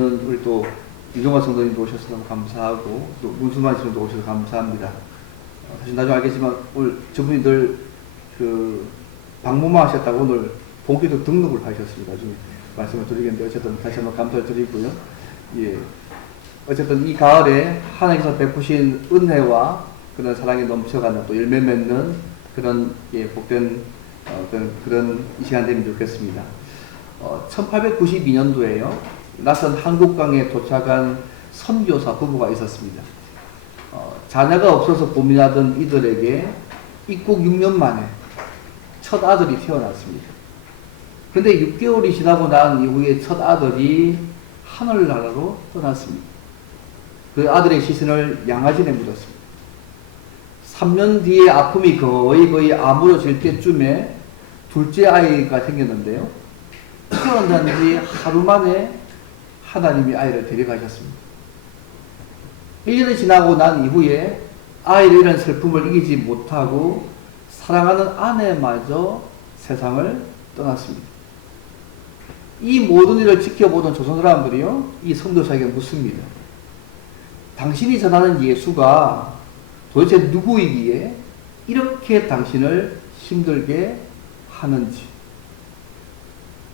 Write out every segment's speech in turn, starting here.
있는 우리 또 이종화 성도님도 오셔서 너무 감사하고 또 문수만 씨도 오셔서 감사합니다. 사실 나중에 알겠지만 오늘 저분이 늘 그 방문만 하셨다고 오늘 본교도 등록을 하셨습니다. 나중에 말씀을 드리겠는데 어쨌든 다시 한번 감사를 드리고요. 예. 어쨌든 이 가을에 하나님께서 베푸신 은혜와 그런 사랑이 넘쳐가는 또 열매 맺는 그런 예, 복된 그런 이 시간 되면 좋겠습니다. 1892년도에요. 낯선 한국강에 도착한 선교사 부부가 있었습니다. 자녀가 없어서 고민하던 이들에게 입국 6년 만에 첫 아들이 태어났습니다. 그런데 6개월이 지나고 난 이후에 첫 아들이 하늘나라로 떠났습니다. 그 아들의 시신을 양아진에 묻었습니다. 3년 뒤에 아픔이 거의 아물어질 때쯤에 둘째 아이가 생겼는데요. 태어난 지 하루 만에 하나님이 아이를 데려가셨습니다. 1년이 지나고 난 이후에 아이를 이런 슬픔을 이기지 못하고 사랑하는 아내마저 세상을 떠났습니다. 이 모든 일을 지켜보던 조선 사람들이요, 이 선교사에게 묻습니다. 당신이 전하는 예수가 도대체 누구이기에 이렇게 당신을 힘들게 하는지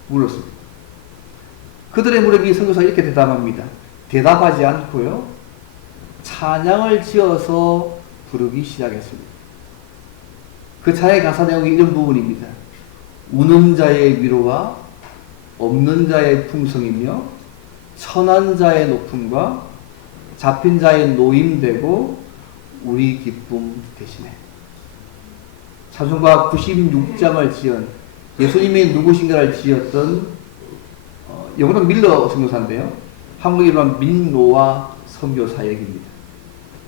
물었습니다. 그들의 물음에 이 선교사가 이렇게 대답합니다. 대답하지 않고요, 찬양을 지어서 부르기 시작했습니다. 그 찬양의 가사 내용이 이런 부분입니다. 우는 자의 위로와 없는 자의 풍성이며 천한 자의 높음과 잡힌 자의 노임되고 우리 기쁨 대신에. 찬송가 96장을 지은 예수님이 누구신가를 지었던 영어는 밀러 선교사인데요. 한국이로는 민노아 선교사 얘기입니다.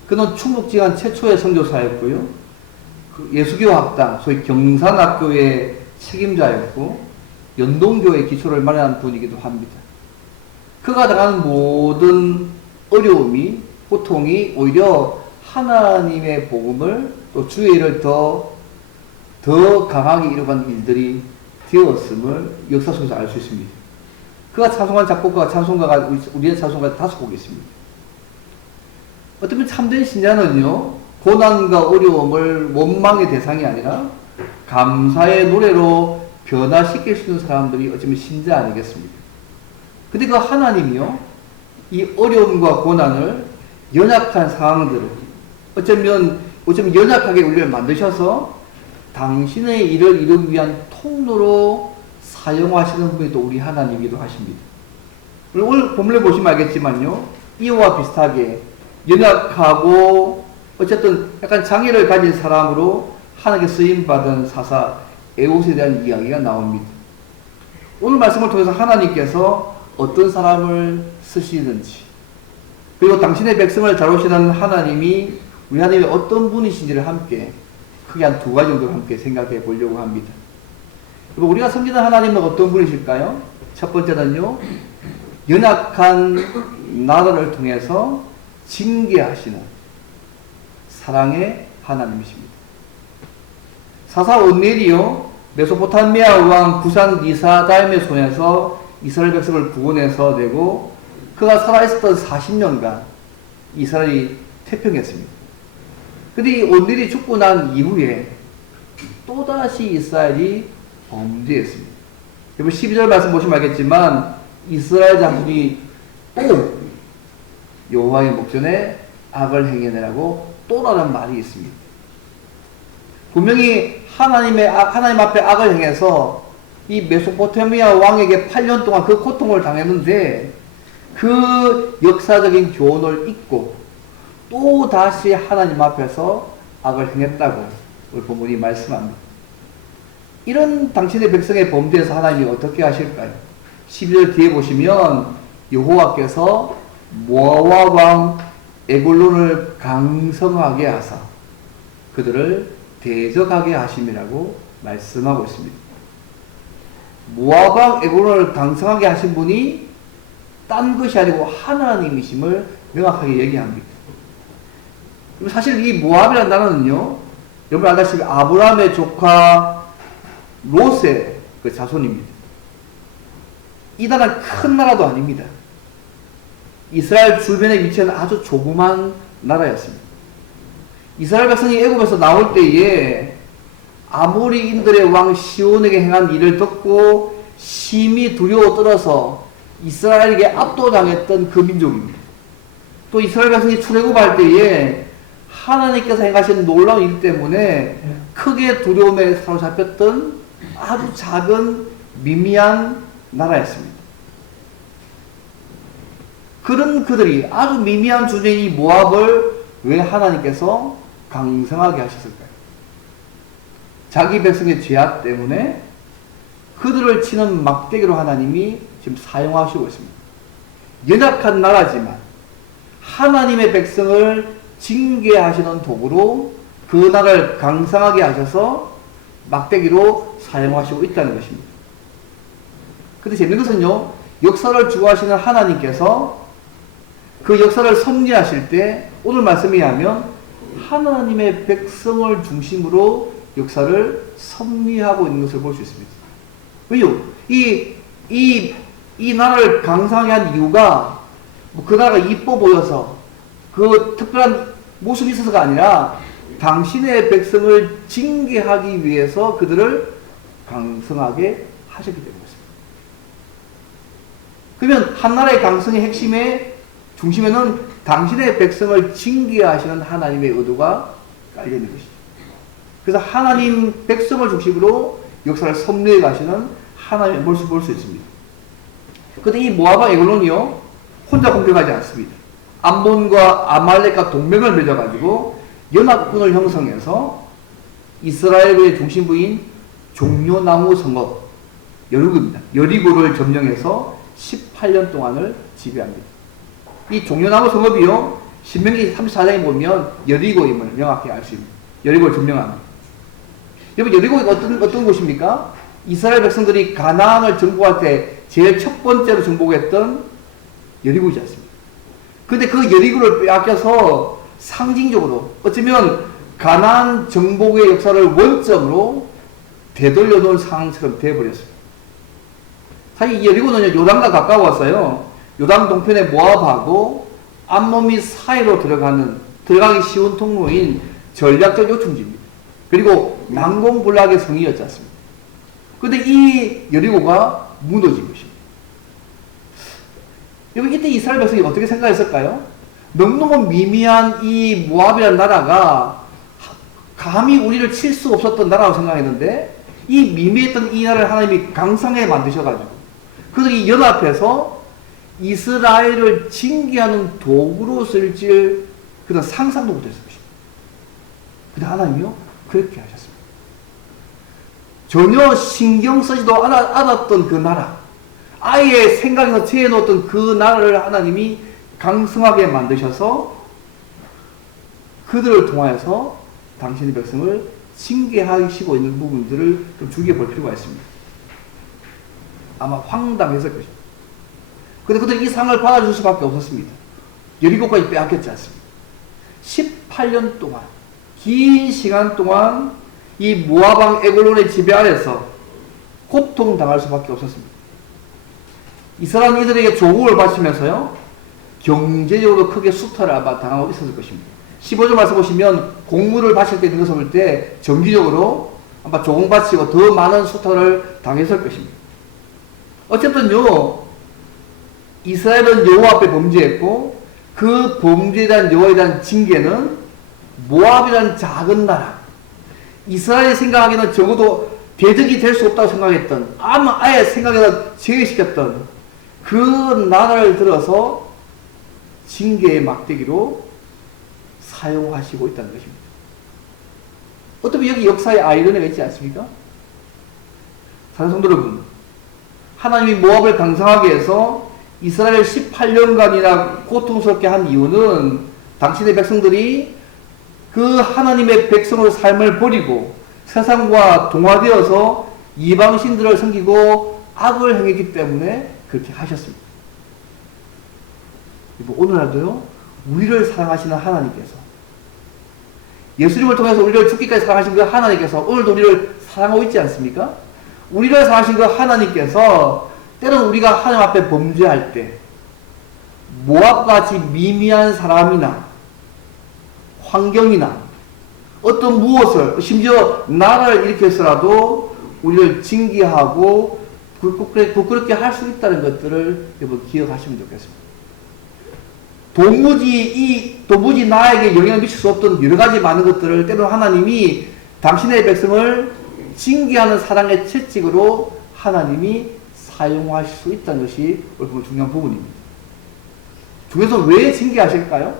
그는 충북지간 최초의 선교사였고요. 그 예수교 학당, 소위 경산학교의 책임자였고 연동교의 기초를 마련한 분이기도 합니다. 그가 당하는 모든 어려움이, 고통이 오히려 하나님의 복음을 또 주의 일을 더 강하게 이루어간 일들이 되었음을 역사 속에서 알 수 있습니다. 그가 찬송한 작곡가, 찬송가가 우리의 찬송가 5곡이 있습니다. 어쩌면 참된 신자는요, 고난과 어려움을 원망의 대상이 아니라 감사의 노래로 변화시킬 수 있는 사람들이 어쩌면 신자 아니겠습니까? 근데 그 하나님이요, 이 어려움과 고난을, 연약한 상황들을 어쩌면 연약하게 우리를 만드셔서 당신의 일을 이루기 위한 통로로 사용하시는 분이 또 우리 하나님이기도 하십니다. 오늘 본문을 보시면 알겠지만요, 이와 비슷하게 연약하고 어쨌든 약간 장애를 가진 사람으로 하나님께 쓰임받은 사사 에봇에 대한 이야기가 나옵니다. 오늘 말씀을 통해서 하나님께서 어떤 사람을 쓰시는지, 그리고 당신의 백성을 다루시는 하나님이 우리 하나님이 어떤 분이신지를 함께 크게 한 2가지 정도를 함께 생각해 보려고 합니다. 우리가 섬기는 하나님은 어떤 분이실까요? 첫 번째는요, 연약한 나라를 통해서 징계하시는 사랑의 하나님이십니다. 사사 온넬이요, 메소포타미아 왕 구산 니사다임의 손에서 이스라엘 백성을 구원해서 내고 그가 살아있었던 40년간 이스라엘이 태평했습니다. 근데 이 온넬이 죽고 난 이후에 또다시 이스라엘이 범죄했습니다. 여러분 12절 말씀 보시면 알겠지만 이스라엘 자손이 또 여호와의 목전에 악을 행해내라고 또라는 말이 있습니다. 분명히 하나님 앞에 악을 행해서 이 메소포타미아 왕에게 8년 동안 그 고통을 당했는데 그 역사적인 교훈을 잊고 또 다시 하나님 앞에서 악을 행했다고 우리 본문이 말씀합니다. 이런 당신의 백성의 범죄에서 하나님이 어떻게 하실까요? 12절 뒤에 보시면 여호와께서 모압 왕 에글론을 강성하게 하사 그들을 대적하게 하심이라고 말씀하고 있습니다. 모압 왕 에글론을 강성하게 하신 분이 딴 것이 아니고 하나님이심을 명확하게 얘기합니다. 사실 이 모압이라는 나라는요, 여러분 알다시피 아브라함의 조카 롯의 그 자손입니다. 이 나라는 큰 나라도 아닙니다. 이스라엘 주변에 위치한 아주 조그만 나라였습니다. 이스라엘 백성이 애굽에서 나올 때에 아모리인들의 왕 시온에게 행한 일을 듣고 심히 두려워 떨어서 이스라엘에게 압도당했던 그 민족입니다. 또 이스라엘 백성이 출애굽할 때에 하나님께서 행하신 놀라운 일 때문에 크게 두려움에 사로잡혔던 아주 작은 미미한 나라였습니다. 그런 그들이 아주 미미한 주제인 이 모압을 왜 하나님께서 강성하게 하셨을까요? 자기 백성의 죄악 때문에 그들을 치는 막대기로 하나님이 지금 사용하시고 있습니다. 연약한 나라지만 하나님의 백성을 징계하시는 도구로 그 나라를 강성하게 하셔서 막대기로 사용하시고 있다는 것입니다. 근데 재밌는 것은요, 역사를 주관하시는 하나님께서 그 역사를 섭리하실 때 오늘 말씀에 의하면 하나님의 백성을 중심으로 역사를 섭리하고 있는 것을 볼 수 있습니다. 왜요? 이 나라를 강성하게 한 이유가 그 나라가 이뻐 보여서 그 특별한 모습이 있어서가 아니라 당신의 백성을 징계하기 위해서 그들을 강성하게 하셨기 때문입니다. 그러면 한 나라의 강성의 핵심의 중심에는 당신의 백성을 징계하시는 하나님의 의도가 깔려있는 것이죠. 그래서 하나님 백성을 중심으로 역사를 섭리해 가시는 하나님의 모습을 볼 수 있습니다. 그런데 이 모압과 에글론이요, 혼자 공격하지 않습니다. 암몬과 아말렉과 동맹을 맺어가지고 연합군을 형성해서 이스라엘의 중심부인 종려나무 성읍 여리고입니다. 여리고를 점령해서 18년 동안을 지배합니다. 이 종려나무 성읍이요, 신명기 34장에 보면 여리고임을 명확히 알 수 있습니다. 여리고를 점령합니다. 여러분, 여리고가 어떤 곳입니까? 이스라엘 백성들이 가나안을 정복할 때 제일 첫 번째로 정복했던 여리고이지 않습니까? 근데 그 여리고를 빼앗겨서 상징적으로 어쩌면 가나안 정복의 역사를 원점으로 되돌려 놓은 상황처럼 되어버렸습니다. 사실 여리고는 요단과 가까웠어요. 요단 동편의 모압하고 암몬 사이로 들어가기 쉬운 통로인 전략적 요충지입니다. 그리고 난공불락의 성이었지 않습니까? 그런데 이 여리고가 무너진 것입니다. 여러분, 이때 이스라엘 백성이 어떻게 생각했을까요? 너무너무 미미한 이 모압이라는 나라가 감히 우리를 칠 수 없었던 나라라고 생각했는데 이 미미했던 이 나라를 하나님이 강성하게 만드셔가지고 그들이 연합해서 이스라엘을 징계하는 도구로 쓸지 그런 상상도 못했을 것입니다. 근데 하나님이요, 그렇게 하셨습니다. 전혀 신경 쓰지도 않았던 그 나라, 아예 생각에서 제해놓았던 그 나라를 하나님이 강성하게 만드셔서 그들을 통하여서 당신의 백성을 징계하시고 있는 부분들을 좀 주의해 볼 필요가 있습니다. 아마 황당했을 것입니다. 그런데 그들이 이 상을 받아줄 수밖에 없었습니다. 여리고까지 빼앗겼지 않습니까? 18년 동안, 긴 시간 동안 이 모압왕 에글론의 지배 아래서 고통당할 수밖에 없었습니다. 이스라엘 이들에게 조국을 바치면서요, 경제적으로 크게 수탈을 아마 당하고 있었을 것입니다. 15절 말씀 보시면 곡물을 바칠 때 있는 것을 볼 때 정기적으로 아마 조공 바치고 더 많은 수탈을 당했을 것입니다. 어쨌든요, 이스라엘은 여호와 앞에 범죄했고 그 범죄에 대한 여호와에 대한 징계는 모압이라는 작은 나라, 이스라엘이 생각하기에는 적어도 대적이 될 수 없다고 생각했던, 아예 생각에서 제외시켰던 그 나라를 들어서 징계의 막대기로 사용하시고 있다는 것입니다. 어떻게 여기 역사의 아이러니가 있지 않습니까? 사랑하는 성도 여러분, 하나님이 모압을 강성하게 해서 이스라엘 18년간이나 고통스럽게 한 이유는 당신의 백성들이 그 하나님의 백성으로 삶을 버리고 세상과 동화되어서 이방신들을 섬기고 악을 행했기 때문에 그렇게 하셨습니다. 오늘날도요, 우리를 사랑하시는 하나님께서, 예수님을 통해서 우리를 죽기까지 사랑하신 그 하나님께서 오늘도 우리를 사랑하고 있지 않습니까? 우리를 사랑하신 그 하나님께서 때로는 우리가 하나님 앞에 범죄할 때, 모압과 같이 미미한 사람이나 환경이나 어떤 무엇을 심지어 나라를 일으켜서라도 우리를 징계하고 부끄럽게 할 수 있다는 것들을 여러분 기억하시면 좋겠습니다. 도무지 나에게 영향을 미칠 수 없던 여러 가지 많은 것들을 때로는 하나님이 당신의 백성을 징계하는 사랑의 채찍으로 하나님이 사용하실 수 있다는 것이 오늘 중요한 부분입니다. 중에서 왜 징계하실까요?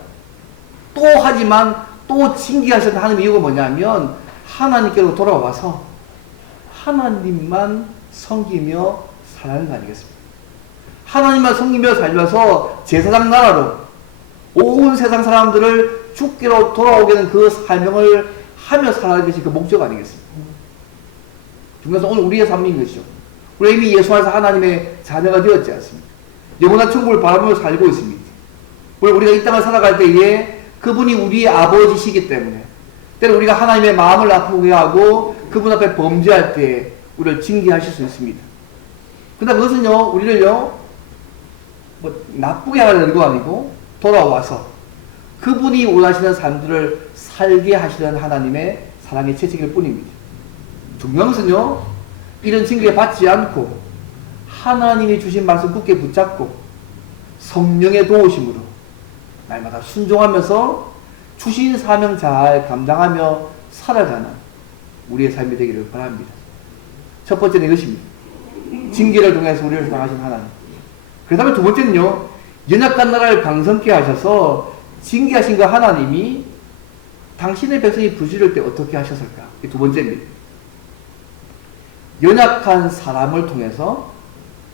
하지만 또 징계하셨다 하는 이유가 뭐냐면 하나님께로 돌아와서 하나님만 섬기며 살아가는 거 아니겠습니까? 하나님만 섬기며 살면서 제사장 나라로 온 세상 사람들을 주께로 돌아오게 하는 그 사명을 하며 살아가는 것이 그 목적 아니겠습니까? 중에서 오늘 우리의 삶인 것이죠. 우리 이미 예수 안에서 하나님의 자녀가 되었지 않습니까? 영원한 천국을 바라보며 살고 있습니다. 우리가 이 땅을 살아갈 때에 그분이 우리의 아버지시기 때문에 때로 우리가 하나님의 마음을 아프게 하고 그분 앞에 범죄할 때 우리를 징계하실 수 있습니다. 그러나 그것은요 우리를요 나쁘게 하려는 거 아니고 돌아와서 그분이 원하시는 삶들을 살게 하시는 하나님의 사랑의 채찍일 뿐입니다. 중요한 것은요 이런 징계 받지 않고 하나님이 주신 말씀 굳게 붙잡고 성령의 도우심으로 날마다 순종하면서 주신 사명 잘 감당하며 살아가는 우리의 삶이 되기를 바랍니다. 첫 번째는 이것입니다. 징계를 통해서 우리를 사랑하신 하나님. 그 다음에 두 번째는요. 연약한 나라를 강성케 하셔서 징계하신 그 하나님이 당신의 백성이 부지럴 때 어떻게 하셨을까? 이 두 번째입니다. 연약한 사람을 통해서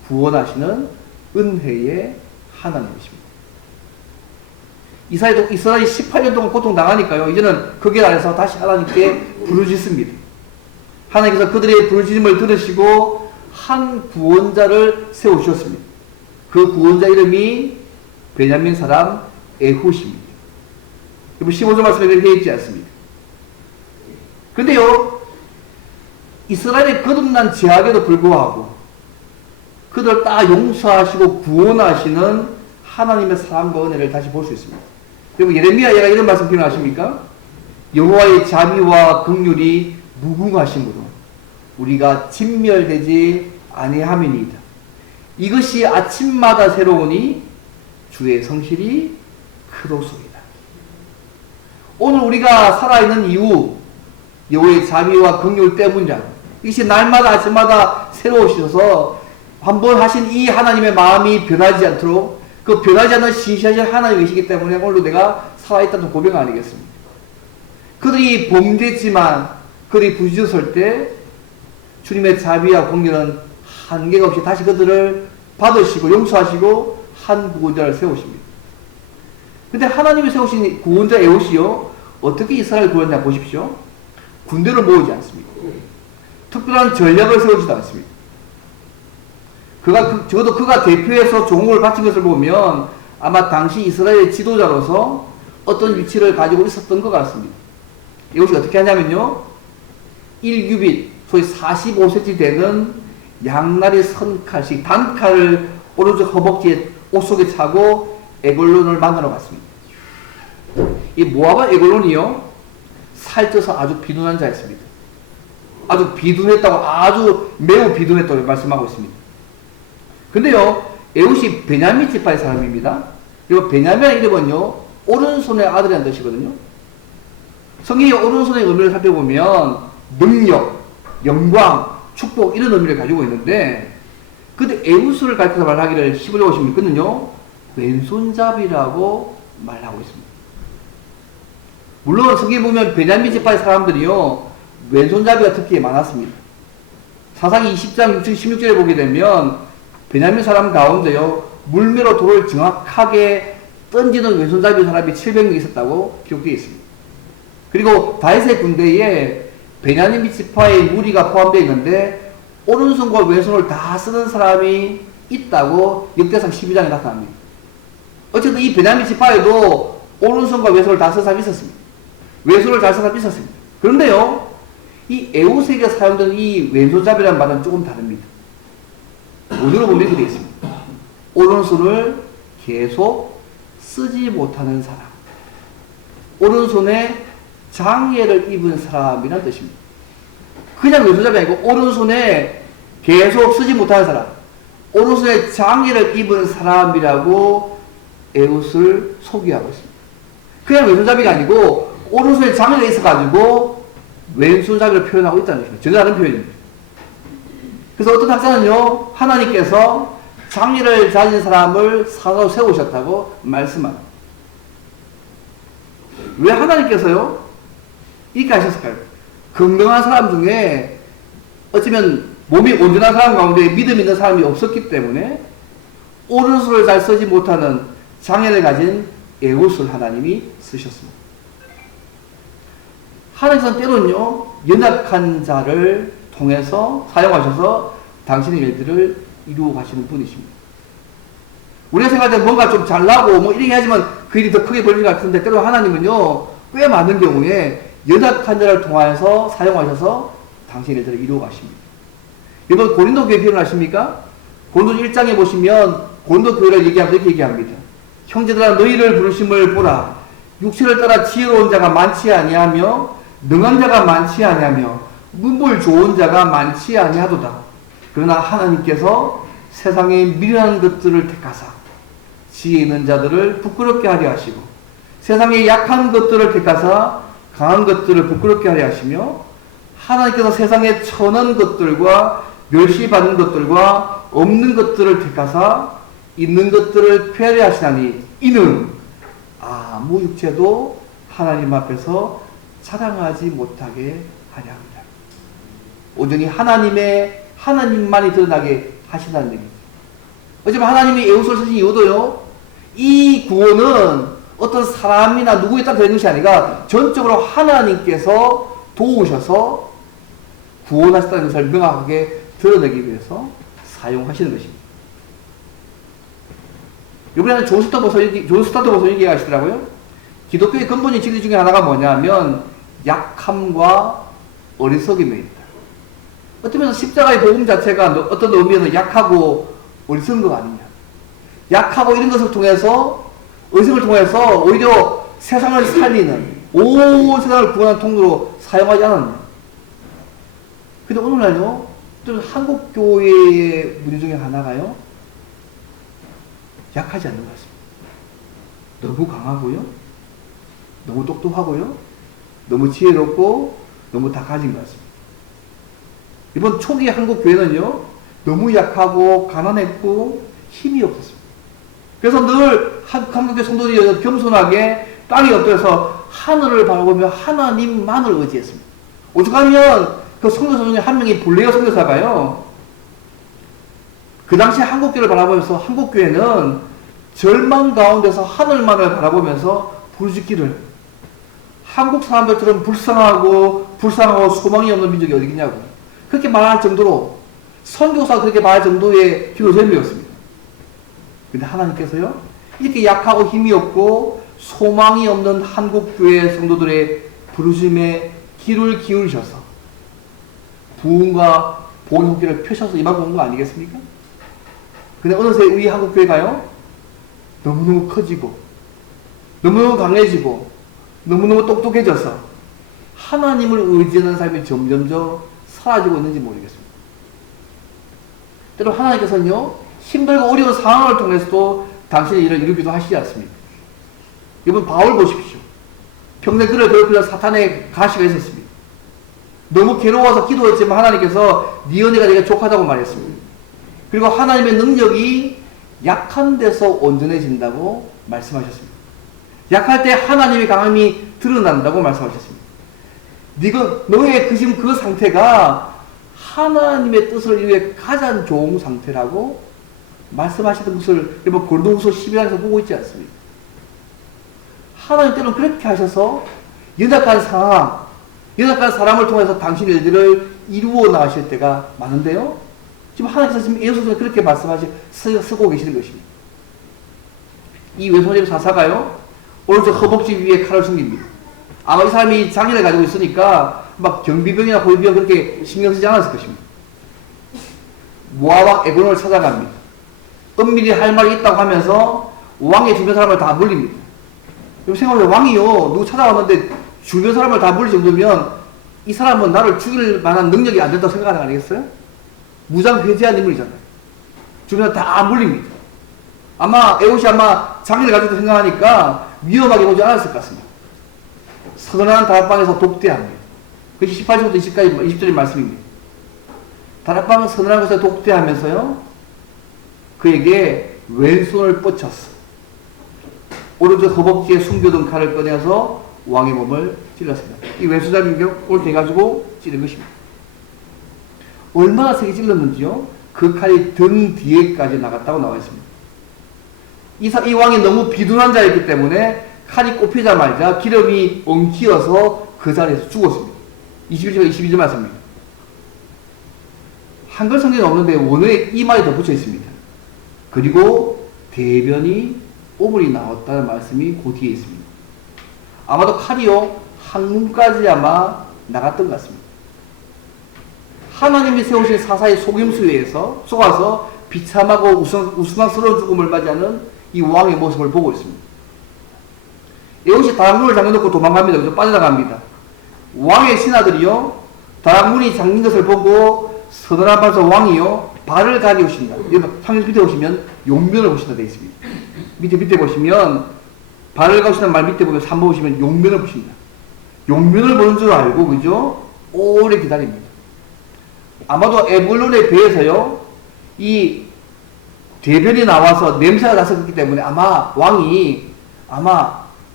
구원하시는 은혜의 하나님이십니다. 이스라엘이 18년 동안 고통당하니까요. 이제는 그 길 안에서 다시 하나님께 부르짖습니다. 하나님께서 그들의 부르짖음을 들으시고 한 구원자를 세우셨습니다. 그 구원자 이름이 베냐민 사람 에훗입니다. 15절 말씀에 그렇게 있지 않습니까? 근데요, 이스라엘의 거듭난 죄악에도 불구하고 그들을 다 용서하시고 구원하시는 하나님의 사랑과 은혜를 다시 볼 수 있습니다. 여러분 예레미야가 이런 말씀 기억나십니까? 여호와의 자비와 긍휼이 무궁하심으로 우리가 진멸되지 아니함이니이다. 이것이 아침마다 새로우니 주의 성실이 크도소이다. 오늘 우리가 살아있는 이유 여호와의 자비와 긍휼 때문이다. 이것이 날마다 아침마다 새로우셔서 한번 하신 이 하나님의 마음이 변하지 않도록 그 변하지 않는 신실하신 하나님이시기 때문에 오늘도 내가 살아있다는 고백 아니겠습니까? 그들이 범죄했지만 그들이 부지졌을 때 주님의 자비와 긍휼은 한계가 없이 다시 그들을 받으시고 용서하시고 한 구원자를 세우십니다. 근데 하나님이 세우신 구원자 에훗이요 어떻게 이스라엘을 구원했냐 보십시오. 군대를 모으지 않습니다. 특별한 전략을 세우지도 않습니다. 적어도 그가 대표해서 종을 바친 것을 보면 아마 당시 이스라엘의 지도자로서 어떤 위치를 가지고 있었던 것 같습니다. 이것이 어떻게 하냐면요. 1규빗, 소위 45cm 되는 양날의 선칼씩 단칼을 오른쪽 허벅지에 옷 속에 차고 에글론을 만나러 갔습니다. 이 모압의 에글론이요. 살쪄서 아주 비둔한 자였습니다. 아주 비둔했다고 아주 매우 비둔했다고 말씀하고 있습니다. 근데요, 에훗이 베냐민 지파의 사람입니다. 그리고 베냐민의 이름은요, 오른손의 아들이라는 뜻이거든요. 성경의 오른손의 의미를 살펴보면 능력, 영광, 축복 이런 의미를 가지고 있는데 근데 에훗을 가르쳐서 말하기를 15절 보시면 그는요, 왼손잡이라고 말하고 있습니다. 물론 성경에 보면 베냐민 지파의 사람들이요, 왼손잡이가 특히 많았습니다. 사사기 20장 16절에 보게 되면 베냐민 사람 가운데요 물매로 돌을 정확하게 던지는 왼손잡이 사람이 700명 있었다고 기록되어 있습니다. 그리고 다윗의 군대에 베냐민 지파의 무리가 포함되어 있는데 오른손과 왼손을 다 쓰는 사람이 있다고 역대상 12장에 나타납니다. 어쨌든 이 베냐민 지파에도 오른손과 왼손을 다 쓰는 사람이 있었습니다. 왼손을 잘 쓰는 사람이 있었습니다. 그런데요 이 에훗에게 사용되는 이 왼손잡이라는 말은 조금 다릅니다. 원어로 보면 이렇게 되어 있습니다. 오른손을 계속 쓰지 못하는 사람. 오른손에 장애를 입은 사람이라는 뜻입니다. 그냥 왼손잡이 아니고 오른손에 계속 쓰지 못하는 사람. 오른손에 장애를 입은 사람이라고 에웃을 소개하고 있습니다. 그냥 왼손잡이가 아니고 오른손에 장애가 있어가지고 왼손잡이를 표현하고 있다는 것입니다. 전혀 다른 표현입니다. 그래서 어떤 학자는요, 하나님께서 장애를 가진 사람을 사사로 세우셨다고 말씀합니다. 왜 하나님께서요, 이렇게 하셨을까요? 건강한 사람 중에 어쩌면 몸이 온전한 사람 가운데 믿음 있는 사람이 없었기 때문에 오른손을 잘 쓰지 못하는 장애를 가진 에웃을 하나님이 쓰셨습니다. 하나님께서는 때로는요, 연약한 자를 통해서 사용하셔서 당신의 일들을 이루어 가시는 분이십니다. 우리가 생각할 때 뭔가 좀 잘나고 뭐 이렇게 하지만 그 일이 더 크게 벌릴 것 같은데 때로 하나님은요, 꽤 많은 경우에 연약한 자를 통해서 사용하셔서 당신의 일들을 이루어 가십니다. 여러분 고린도 교회 기억나십니까? 고린도 1장에 보시면 고린도 교회를 얘기하면서 이렇게 얘기합니다. 형제들아 너희를 부르심을 보라. 육체를 따라 지혜로운 자가 많지 아니하며 능한 자가 많지 아니하며 문물 좋은 자가 많지 아니하도다. 그러나 하나님께서 세상의 미련한 것들을 택하사 지혜 있는 자들을 부끄럽게 하려 하시고 세상의 약한 것들을 택하사 강한 것들을 부끄럽게 하려 하시며 하나님께서 세상의 천한 것들과 멸시받는 것들과 없는 것들을 택하사 있는 것들을 폐하려 하시나니 이는 아무 육체도 하나님 앞에서 자랑하지 못하게 하려 합니다. 온전히 하나님만이 드러나게 하신다는 얘기죠. 어쩌면 하나님이 에웃을 쓰신 이유도요, 이 구원은 어떤 사람이나 누구에 따라 되는 것이 아니라 전적으로 하나님께서 도우셔서 구원하셨다는 것을 명확하게 드러내기 위해서 사용하시는 것입니다. 이번에는 존 스타트 보서 얘기하시더라고요. 기독교의 근본적인 진리 중에 하나가 뭐냐면 약함과 어리석임입니다. 어쩌면 십자가의 복음 자체가 어떤 의미에서 약하고 어리석은 것 아니냐. 약하고 이런 것을 통해서 의식을 통해서 오히려 세상을 살리는 온 세상을 구원하는 통로로 사용하지 않았냐. 근데 오늘날요, 또 한국 교회의 문제 중에 하나가요, 약하지 않는 것 같습니다. 너무 강하고요, 너무 똑똑하고요, 너무 지혜롭고 너무 다 가진 것 같습니다. 이번 초기 한국 교회는요, 너무 약하고 가난했고 힘이 없었습니다. 그래서 늘 한국교회 성도들이 겸손하게 땅에 엎드려서 하늘을 바라보며 하나님만을 의지했습니다. 오죽하면 그 선교사 중에 한 명이 블레어 선교사가요, 그 당시 한국교회를 바라보면서 한국교회는 절망 가운데서 하늘만을 바라보면서 부르짖기를, 한국 사람들처럼 불쌍하고 소망이 없는 민족이 어디 있냐고 그렇게 말할 정도로, 선교사가 그렇게 말할 정도의 기도 제목이었습니다. 근데 하나님께서요, 이렇게 약하고 힘이 없고 소망이 없는 한국교회 성도들의 부르짖음에 귀를 기울이셔서 부흥과 복음의 홍기를 펴셔서 임하고 온 거 아니겠습니까? 근데 어느새 우리 한국교회가요, 너무너무 커지고 너무너무 강해지고 너무너무 똑똑해져서 하나님을 의지하는 삶이 점점 사라지고 있는지 모르겠습니다. 때로 하나님께서는요, 힘들고 어려운 상황을 통해서도 당신의 일을 이루기도 하시지 않습니까? 이번 바울 보십시오. 평생 그를 괴롭히던 사탄의 가시가 있었습니다. 너무 괴로워서 기도했지만 하나님께서 네 은혜가 내게 족하다고 말했습니다. 그리고 하나님의 능력이 약한 데서 온전해진다고 말씀하셨습니다. 약할 때 하나님의 강함이 드러난다고 말씀하셨습니다. 너의 지금 그 상태가 하나님의 뜻을 이루에 가장 좋은 상태라고 말씀하시던 것을 여러분 고린도후서 11장에서 보고 있지 않습니까? 하나님 때는 그렇게 하셔서 연약한 상황, 연약한 사람을 통해서 당신의 일들을 이루어 나가실 때가 많은데요, 지금 하나님께서 지금 예수님은 그렇게 쓰고 계시는 것입니다. 이 왼손잡이 사사가요, 오른쪽 허벅지 위에 칼을 숨깁니다. 아마 이 사람이 장애를 가지고 있으니까 막 경비병이나 호위병 그렇게 신경 쓰지 않았을 것입니다. 모압 왕 에글론을 찾아갑니다. 은밀히 할 말이 있다고 하면서 왕의 주변 사람을 다 물립니다. 여러분 생각해보세요. 왕이요, 누구 찾아왔는데 주변 사람을 다 물릴 정도면 이 사람은 나를 죽일 만한 능력이 안 된다고 생각하는 거 아니겠어요? 무장회제한 인물이잖아요. 주변에 다 물립니다. 아마 에봇이 아마 자기를 가지고 생각하니까 위험하게 보지 않았을 것 같습니다. 서늘한 다락방에서 독대합니다. 그것이 18절부터 20절의 말씀입니다. 다락방은 서늘한 곳에서 독대하면서요, 그에게 왼손을 뻗쳤어. 오른쪽 허벅지에 숨겨둔 칼을 꺼내서 왕의 몸을 찔렀습니다. 이 왼손잡이 꼴 돼가지고 찌른 것입니다. 얼마나 세게 찔렀는지요? 그 칼이 등 뒤에까지 나갔다고 나와 있습니다. 이 왕이 너무 비둔한 자였기 때문에 칼이 꼽히자마자 기름이 엉키어서 그 자리에서 죽었습니다. 21절, 22절 말씀입니다. 한글 성경에 없는데 원어에 이 말이 더 붙여 있습니다. 그리고 대변이 오물이 나왔다는 말씀이 그 뒤에 있습니다. 아마도 칼이요, 항문까지 아마 나갔던 것 같습니다. 하나님이 세우신 사사의 속임수에 속아서 비참하고 우스꽝스러운 죽음을 맞이하는 이 왕의 모습을 보고 있습니다. 에봇이 다락문을 잠겨놓고 도망갑니다. 그래서 빠져나갑니다. 왕의 신하들이요, 다락문이 잠긴 것을 보고 서늘한 밤에서 왕이요, 발을 가리우신다. 상징 밑에 보시면 용면을 보신다 되어 있습니다. 밑에 보시면 발을 가리우신다는 말 밑에 보면 3번 보시면 용면을 보신다. 용면을 보는 줄 알고, 그죠? 오래 기다립니다. 아마도 에불론의 배에서요, 이 대변이 나와서 냄새가 났었기 때문에 아마 왕이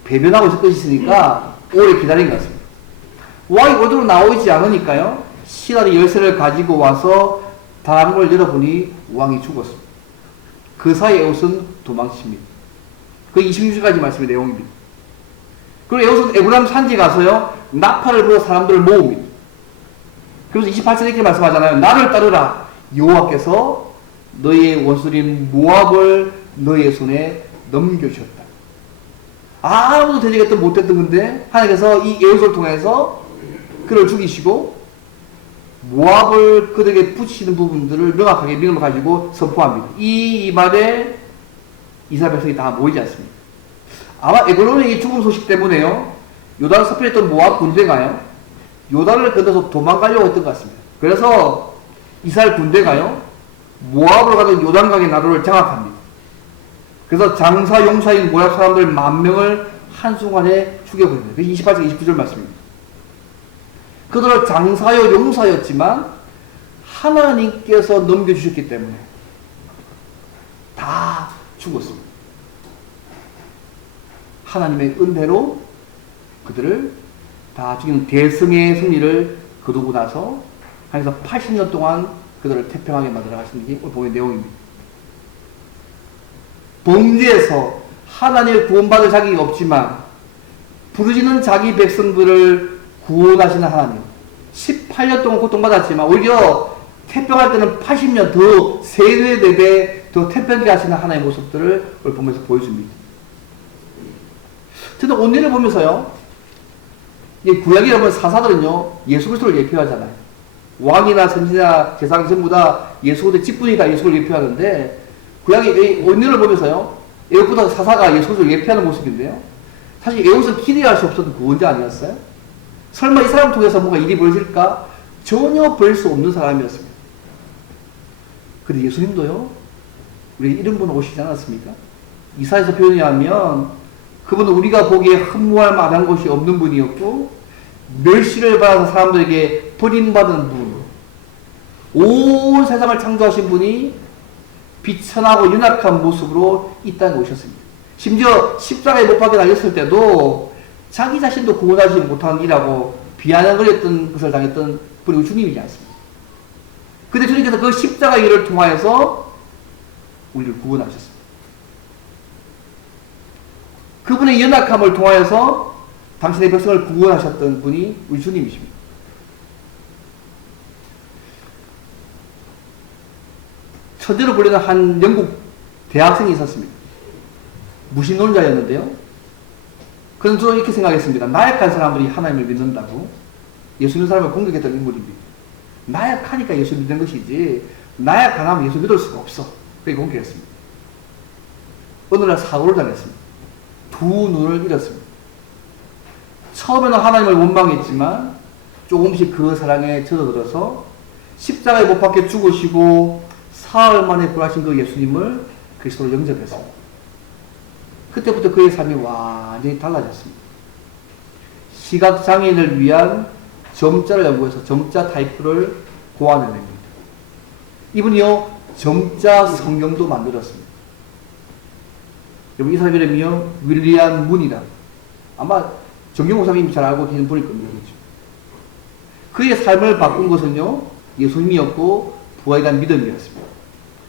배변하고 있을 것이 있으니까 오래 기다린 것 같습니다. 왕이 오도록 나오지 않으니까요, 신하들이 열쇠를 가지고 와서 다락문을 열어보니 왕이 죽었습니다. 그 사이에 에봇은 도망칩니다. 그 26절까지 말씀의 내용입니다. 그리고 에봇은 에브람 산지에 가서요, 나팔을 불어 사람들을 모읍니다. 그래서 28절에 이렇게 말씀하잖아요. 나를 따르라. 여호와께서 너희의 원수인 모압을 너희의 손에 넘겨주셨다. 아무도 대적했던 못했던 건데 하나님께서 이 에봇을 통해서 그를 죽이시고 모압을 그들에게 붙이는 부분들을 명확하게 믿음을 가지고 선포합니다. 이 말에 이스라엘 백성이 다 모이지 않습니다. 아마 에글론의 이 죽음 소식 때문에요, 요단 서편에 있던 모압 군대가요, 요단을 건너서 도망가려고 했던 것 같습니다. 그래서 이스라엘 군대가요, 모압으로 가던 요단강의 나루를 장악합니다. 그래서 장사 용사인 모압 사람들 10,000명을 한순간에 죽여버립니다. 그게 28절 29절 말씀입니다. 그들은 장사요 용사였지만 하나님께서 넘겨주셨기 때문에 다 죽었습니다. 하나님의 은혜로 그들을 다 죽이는 대승의 승리를 거두고 나서 하나님께서 80년 동안 그들을 태평하게 만들어 가시는 게 오늘 보의 내용입니다. 범죄에서 하나님의 구원받을 자격이 없지만 부르짖는 자기 백성들을 구원하시는 하나님, 18년 동안 고통받았지만 오히려 태평할 때는 80년 더 세대대대 더 태평하게 하시는 하나님의 모습들을 오늘 보면서 보여줍니다. 저는 오늘을 보면서요, 이 구약에 보면 사사들은요, 예수 그리스도를 예표하잖아요. 왕이나 선지자, 제사장 전부 다 예수 그리스도의 직분이 다 예수를 예표하는데, 구약의 오늘을 보면서요, 에봇보다 사사가 예수 그리스도를 예표하는 모습인데요, 사실 에봇은 기대할 수 없었던 구원자 아니었어요? 설마 이 사람 통해서 뭔가 일이 벌어질까? 전혀 벌 수 없는 사람이었습니다. 근데 예수님도요, 우리 이런 분 오시지 않았습니까? 이사야서 표현에 하면 그분은 우리가 보기에 흠모할 만한 것이 없는 분이었고 멸시를 받아서 사람들에게 버림받은 분, 온 세상을 창조하신 분이 비천하고 연약한 모습으로 이 땅에 오셨습니다. 심지어 십자가에 못 박혀 달렸을 때도 자기 자신도 구원하지 못한 이라고 비아냥거렸던 것을 당했던 분이 주님이지 않습니까? 근데 주님께서 그 십자가 일을 통하여서 우리를 구원하셨습니다. 그분의 연약함을 통하여서 당신의 백성을 구원하셨던 분이 우리 주님이십니다. 천재로 불리는 한 영국 대학생이 있었습니다. 무신론자였는데요. 그는 저는 이렇게 생각했습니다. 나약한 사람들이 하나님을 믿는다고 예수 믿는 사람을 공격했던 인물입니다. 나약하니까 예수 믿는 것이지 나약하면 예수 믿을 수가 없어. 그렇게 공격했습니다. 어느 날 사고를 당했습니다. 두 눈을 잃었습니다. 처음에는 하나님을 원망했지만 조금씩 그 사랑에 젖어들어서 십자가에 못 박혀 죽으시고 사흘 만에 부활하신 그 예수님을 그리스도로 영접했습니다. 그때부터 그의 삶이 완전히 달라졌습니다. 시각장애인을 위한 점자를 연구해서 점자 타이프를 고안해냅니다. 이분이요 점자 성경도 만들었습니다. 여러분 이 사람의 이름이요 윌리엄 문이라 아마 정경 목사님이 잘 알고 계신 분일 겁니다. 그의 삶을 바꾼 것은요 예수님이었고 부활에 대한 믿음이었습니다.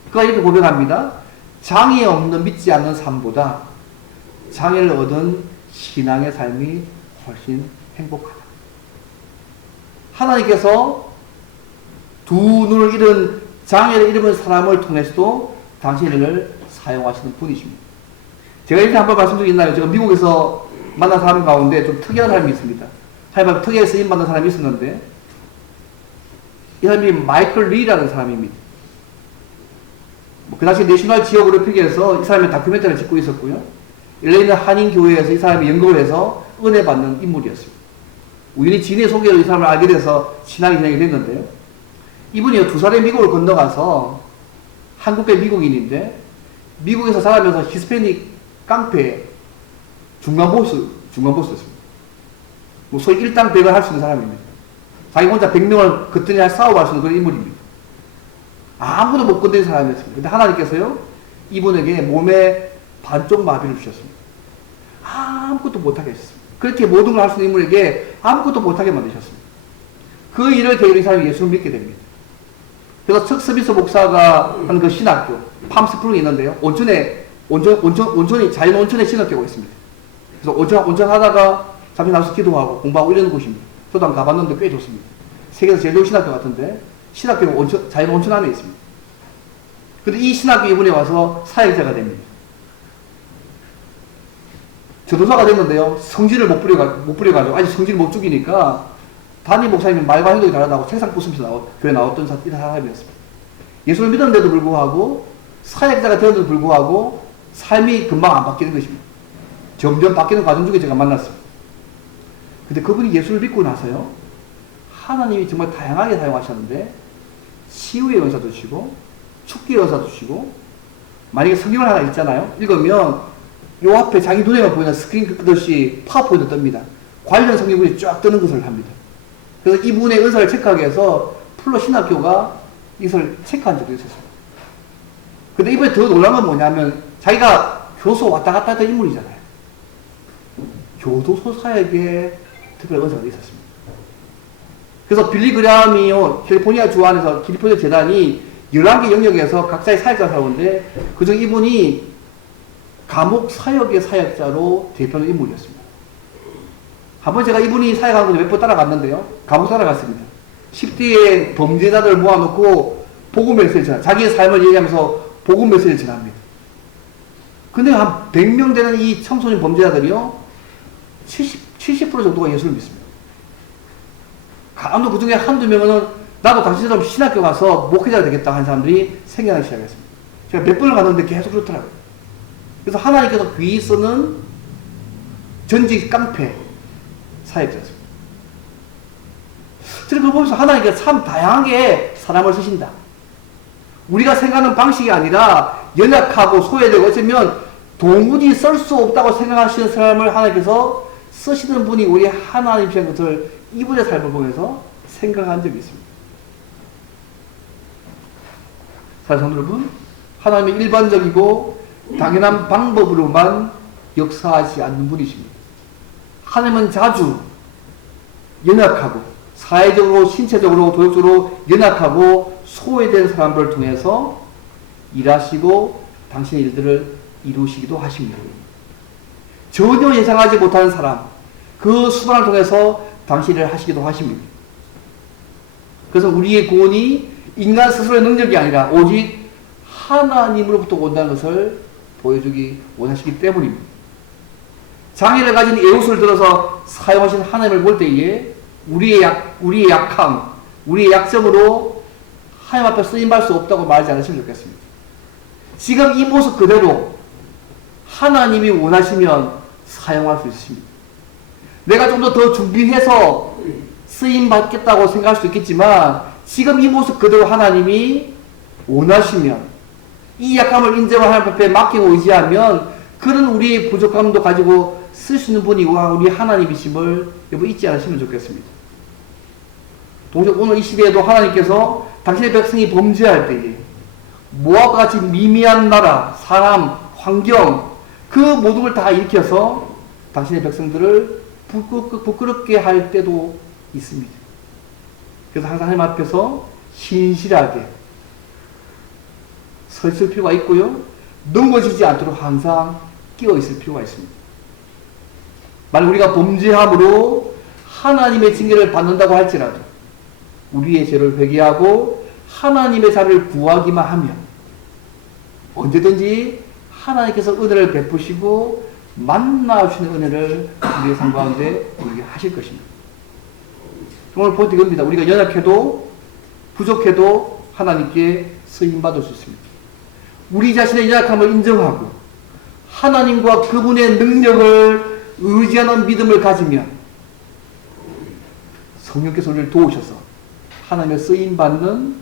그가 이렇게 고백합니다. 장애 없는 믿지 않는 삶보다 장애를 얻은 신앙의 삶이 훨씬 행복하다. 하나님께서 두 눈을 잃은 장애를 입은 사람을 통해서도 당신을 사용하시는 분이십니다. 제가 이렇게 한번 말씀드렸나요? 제가 미국에서 만난 사람 가운데 좀 특이한 사람이 있습니다. 하여간 특이하게 쓰임받는 사람이 있었는데 이 사람이 마이클 리라는 사람입니다. 그 당시 내셔널 지오그래픽에서 이 사람의 다큐멘터리를 찍고 있었고요. LA는 한인교회에서 이 사람이 연극을 해서 은혜 받는 인물이었습니다. 우연히 지인의 소개로 이 사람을 알게 돼서 신앙이 진행이 됐는데요. 이분이 두 살에 미국을 건너가서 한국계 미국인인데 미국에서 자라면서 히스패닉 깡패 중간 보스였습니다. 뭐 소위 일당백을 할 수 있는 사람입니다. 자기 혼자 100명을 그때야 싸우고 할 수 있는 그런 인물입니다. 아무도 못 건드린 사람이었습니다. 근데 하나님께서요 이분에게 몸에 반쪽 마비를 주셨습니다. 아무것도 못하게 하셨습니다. 그렇게 모든 걸 할 수 있는 인물에게 아무것도 못하게 만드셨습니다. 그 일을 계기로 이 사람이 예수를 믿게 됩니다. 그래서 척 스미스 목사가 하는 그 신학교 팜스프링이 있는데요. 온천이 자연 온천에 신학교가 있습니다. 그래서 온천 하다가 잠시 나와서 기도하고 공부하고 이러는 곳입니다. 저도 한번 가봤는데 꽤 좋습니다. 세계에서 제일 좋은 신학교 같은데 신학교가 자연 온천 안에 있습니다. 근데 이 신학교 이분에 와서 사역자가 됩니다. 전도사가 됐는데요. 성질을 못 부려가지고 아직 성질을 못 죽이니까 담임 목사님이 말과 행동이 다르다고 책상 부수면서 교회 나왔던 사람이었습니다. 예수를 믿었는데도 불구하고 사역자가 되었는데도 불구하고 삶이 금방 안 바뀌는 것입니다. 점점 바뀌는 과정 중에 제가 만났습니다. 근데 그분이 예수를 믿고 나서요. 하나님이 정말 다양하게 사용하셨는데 치유의 은사도 주시고 축기의 은사도 주시고 만약에 성경을 하나 읽잖아요. 읽으면 요 앞에 자기 눈에만 보이는 스크린 끄듯이 파워포인트 뜹니다. 관련 성경이 쫙 뜨는 것을 합니다. 그래서 이분의 은사를 체크하기 위해서 플로 신학교가 이것을 체크한 적도 있었습니다. 근데 이번에 더 놀란 건 뭐냐면 자기가 교소 왔다 갔다 했던 인물이잖아요. 교도소 사역에 특별한 은사가 있었습니다. 그래서 빌리 그레함이요, 캘리포니아 주 안에서 캘리포니아 재단이 11개 영역에서 각자의 사역자를 하는데 그중 이분이 감옥 사역의 사역자로 대표하는 인물이었습니다. 한번 제가 이분이 사역하는 걸 몇 번 따라갔는데요. 감옥 따라갔습니다. 10대의 범죄자들을 모아놓고 복음 메시지를 전합니다. 자기의 삶을 얘기하면서 복음 메시지를 전합니다. 근데 한 100명 되는 이 청소년 범죄자들이요. 70% 정도가 예수를 믿습니다. 아무도 그 중에 한두 명은 나도 당신처럼 신학교 가서 목회자가 되겠다 하는 사람들이 생겨나기 시작했습니다. 제가 몇 번을 갔는데 계속 그렇더라고요. 그래서 하나님께서 귀히 쓰는 전직 깡패 사역자였습니다. 저는 그걸 보면서 하나님께서 참 다양하게 사람을 쓰신다. 우리가 생각하는 방식이 아니라 연약하고 소외되고 어쩌면 도무지 쓸 수 없다고 생각하시는 사람을 하나님께서 쓰시는 분이 우리 하나님이신 것을 이분의 삶을 보면서 생각한 적이 있습니다. 사랑하는 여러분, 하나님의 일반적이고 당연한 방법으로만 역사하지 않는 분이십니다. 하나님은 자주 연약하고 사회적으로, 신체적으로, 도덕적으로 연약하고 소외된 사람들을 통해서 일하시고 당신의 일들을 이루시기도 하십니다. 전혀 예상하지 못하는 사람, 그 수단을 통해서 당신을 하시기도 하십니다. 그래서 우리의 구원이 인간 스스로의 능력이 아니라 오직 하나님으로부터 온다는 것을 보여주기 원하시기 때문입니다. 장애를 가진 에우스를 들어서 사용하신 하나님을 볼 때에 우리의 약함, 우리의 약점으로 하나님 앞에 쓰임받을 수 없다고 말하지 않으시면 좋겠습니다. 지금 이 모습 그대로 하나님이 원하시면 사용할 수 있습니다. 내가 좀 더 준비해서 쓰임 받겠다고 생각할 수 있겠지만 지금 이 모습 그대로 하나님이 원하시면 이 약함을 인정을 하나님 앞에 맡기고 의지하면 그런 우리의 부족함도 가지고 쓸 수 있는 분이 우리 하나님이심을 여러분 잊지 않으시면 좋겠습니다. 동시에 오늘 이 시대에도 하나님께서 당신의 백성이 범죄할 때에 모압과 같이 미미한 나라, 사람, 환경 그 모든 걸 다 일으켜서 당신의 백성들을 부끄럽게 할 때도 있습니다. 그래서 항상 하나님 앞에서 신실하게 서 있을 필요가 있고요. 넘어지지 않도록 항상 끼어 있을 필요가 있습니다. 만약 우리가 범죄함으로 하나님의 징계를 받는다고 할지라도 우리의 죄를 회개하고 하나님의 자비를 구하기만 하면 언제든지 하나님께서 은혜를 베푸시고 만나주시는 은혜를 우리의 삶 가운데 우리에게 하실 것입니다. 오늘 포인트 이겁니다. 우리가 연약해도 부족해도 하나님께 쓰임받을 수 있습니다. 우리 자신의 연약함을 인정하고 하나님과 그분의 능력을 의지하는 믿음을 가지면 성령께서 우리를 도우셔서 하나님의 쓰임받는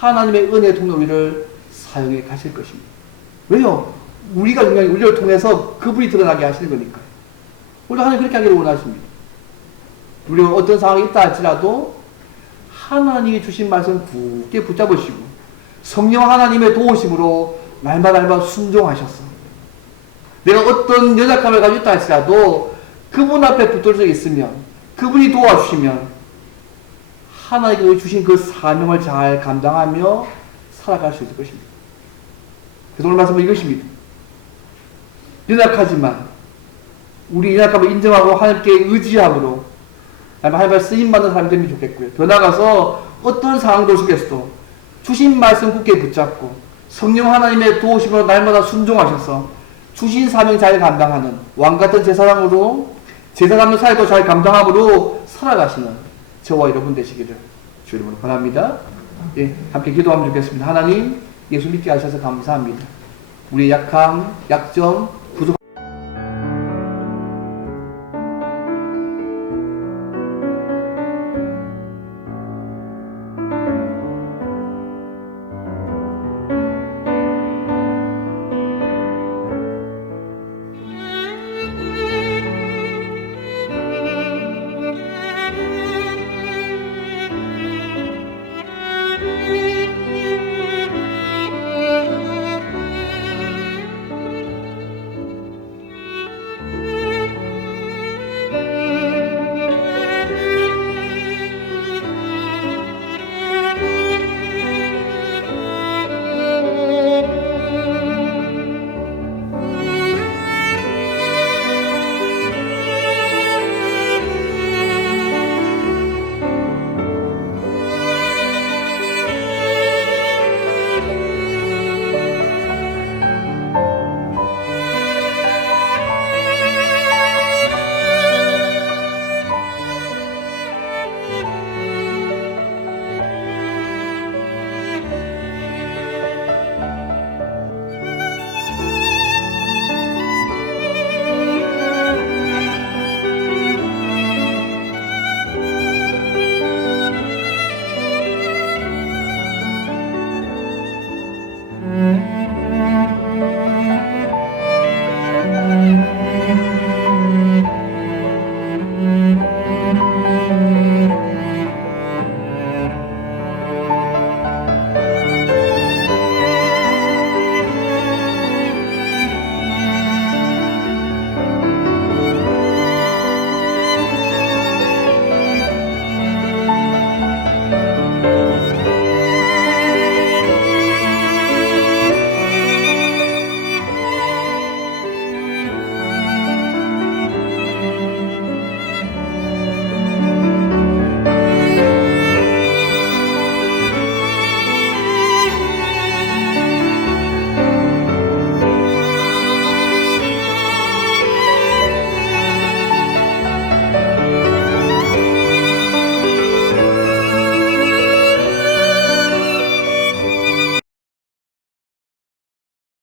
하나님의 은혜의 통로 우리를 사용해 가실 것입니다. 왜요? 우리가 중요한 우리를 통해서 그분이 드러나게 하시는 거니까요. 우리도 하나님 그렇게 하기를 원하십니다. 우리가 어떤 상황이 있다 할지라도 하나님이 주신 말씀 굳게 붙잡으시고 성령 하나님의 도우심으로 날마다 순종하셨어. 내가 어떤 연약함을 가지고 있다 할지라도 그분 앞에 붙들어져 있으면 그분이 도와주시면 하나님께서 주신 그 사명을 잘 감당하며 살아갈 수 있을 것입니다. 그래서 오늘 말씀은 이것입니다. 연약하지만 우리 연약함을 인정하고 하나님께 의지함으로 하나님의 쓰임받는 사람이 되면 좋겠고요. 더 나아가서 어떤 상황도 속에서도 주신 말씀 굳게 붙잡고 성령 하나님의 도우심으로 날마다 순종하셔서 주신 사명 잘 감당하는 왕같은 제사장으로 제사장의 사역도 잘 감당함으로 살아가시는 저와 여러분 되시기를 주 이름으로 바랍니다. 예, 함께 기도하면 좋겠습니다. 하나님, 예수 믿게 하셔서 감사합니다. 우리의 약함, 약점,